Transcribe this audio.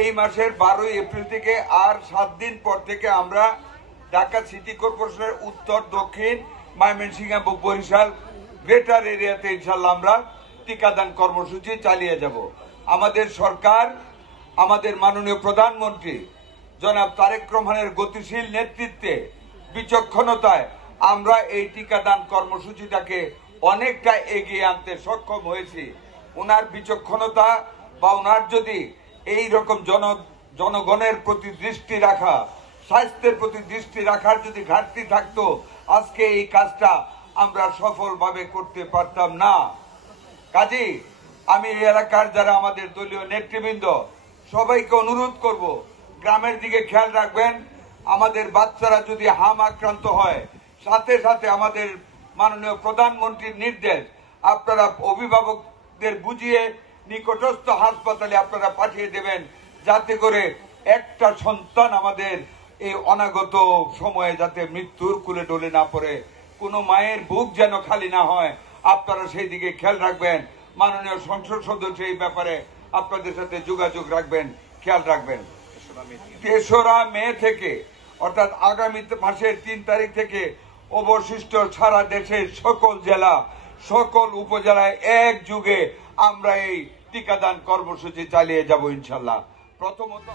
এই মাসের 12 এপ্রিল থেকে আর 7 দিন পর থেকে আমরা ঢাকা সিটি কর্পোরেশনের উত্তর, দক্ষিণ, ময়মনসিংহ এবং বরিশাল গ্রেটার এরিয়াতে ইনশাল্লাহ আমরা টিকাদান কর্মসূচি চালিয়ে যাব। আমাদের সরকার, আমাদের মাননীয় প্রধানমন্ত্রী জনাব তারেক রহমানের গতিশীল নেতৃত্বে, বিচক্ষণতায় আমরা এই টিকাদান কর্মসূচিটাকে অনেকটা এগিয়ে আনতে সক্ষম হয়েছি। ওনার বিচক্ষণতা বা ওনার যদি এই রকম জনগণের প্রতি দৃষ্টি রাখা, স্বাস্থ্যের প্রতি দৃষ্টি রাখার যদি ঘাটতি থাকতো, আজকে এই কাজটা আমরা সফলভাবে করতে পারতাম না। কাজেই আমি এই এলাকার যারা আমাদের দলীয় নেতৃবৃন্দ সবাইকে অনুরোধ করব, গ্রামের দিকে খেয়াল রাখবেন। আমাদের বাচ্চারা যদি হাম আক্রান্ত হয়, সাথে সাথে আমাদের মাননীয় প্রধানমন্ত্রীর নির্দেশ, আপনারা অভিভাবকদের বুঝিয়ে নিকটস্থ হাসপাতালে আপনারা পাঠিয়ে দেবেন, যাতে করে একটা সন্তান আমাদের এই অনাগত সময়ে যাতে মৃত্যুর কুলে ডলে না পড়ে, কোনো মায়ের বুক যেন খালি না হয়। আপনারা সেই দিকে খেয়াল রাখবেন। মাননীয় সংসদ সদস্য এই ব্যাপারে আপনাদের সাথে যোগাযোগ রাখবেন, খেয়াল রাখবেন। 3রা মে থেকে অর্থাৎ আগামী মাসের 3 তারিখ থেকে অবশিষ্ট সারা দেশের সকল জেলা, সকল উপজেলায় একযোগে আমরা এই টিকাদান কর্মসূচি চালিয়ে যাব ইনশাল্লাহ। প্রথমত